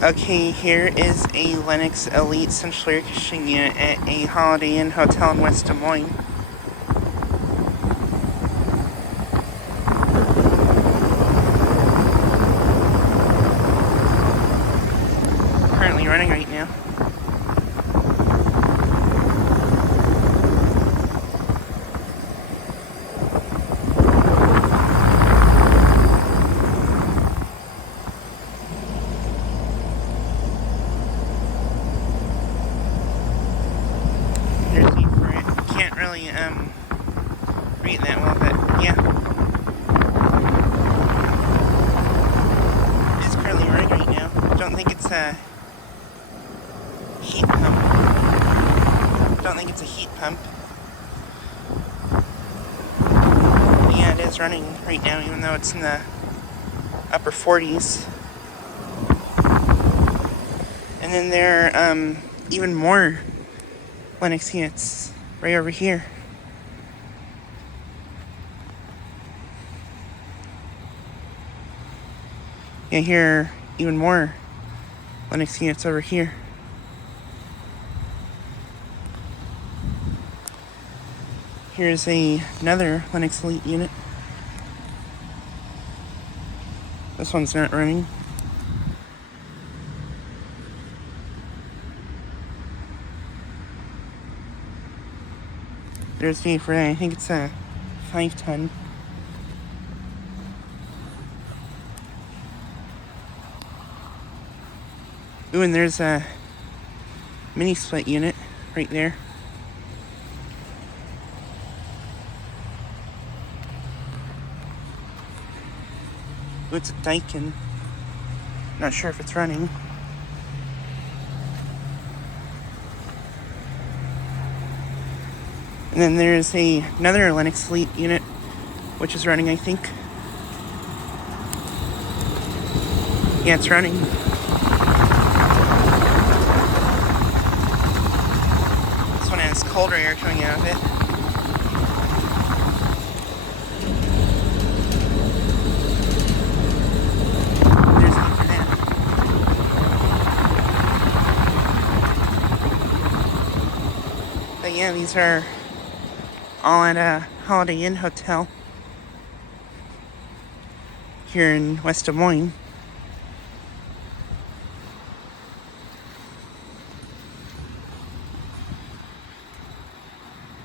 Okay, here is a Lennox Elite central air conditioning unit at a Holiday Inn hotel in West Des Moines. Currently running right now. There's heat for it. Can't really read that well, but yeah. It's currently running right now. Don't think it's a heat pump. Don't think it's a heat pump. But yeah, it is running right now, even though it's in the upper 40s. And then there are even more Lennox units right over here. Yeah, here are even more Lennox units over here. Here's another Lennox Elite unit. This one's not running. There's the for that. I think it's a 5-ton. Ooh, and there's a mini split unit right there. Ooh, it's a Daikin. Not sure if it's running. And then there's another Lennox Elite unit, which is running, I think. Yeah, it's running. This one has colder air coming out of it. There's heat for that. But yeah, these are all at a Holiday Inn hotel here in West Des Moines.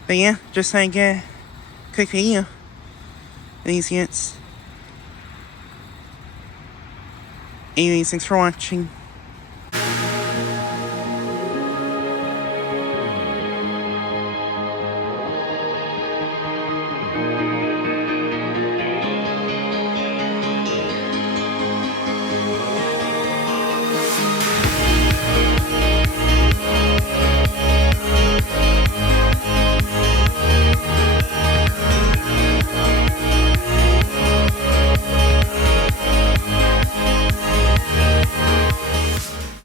But yeah, just like a quick video of these units. Anyways, thanks for watching.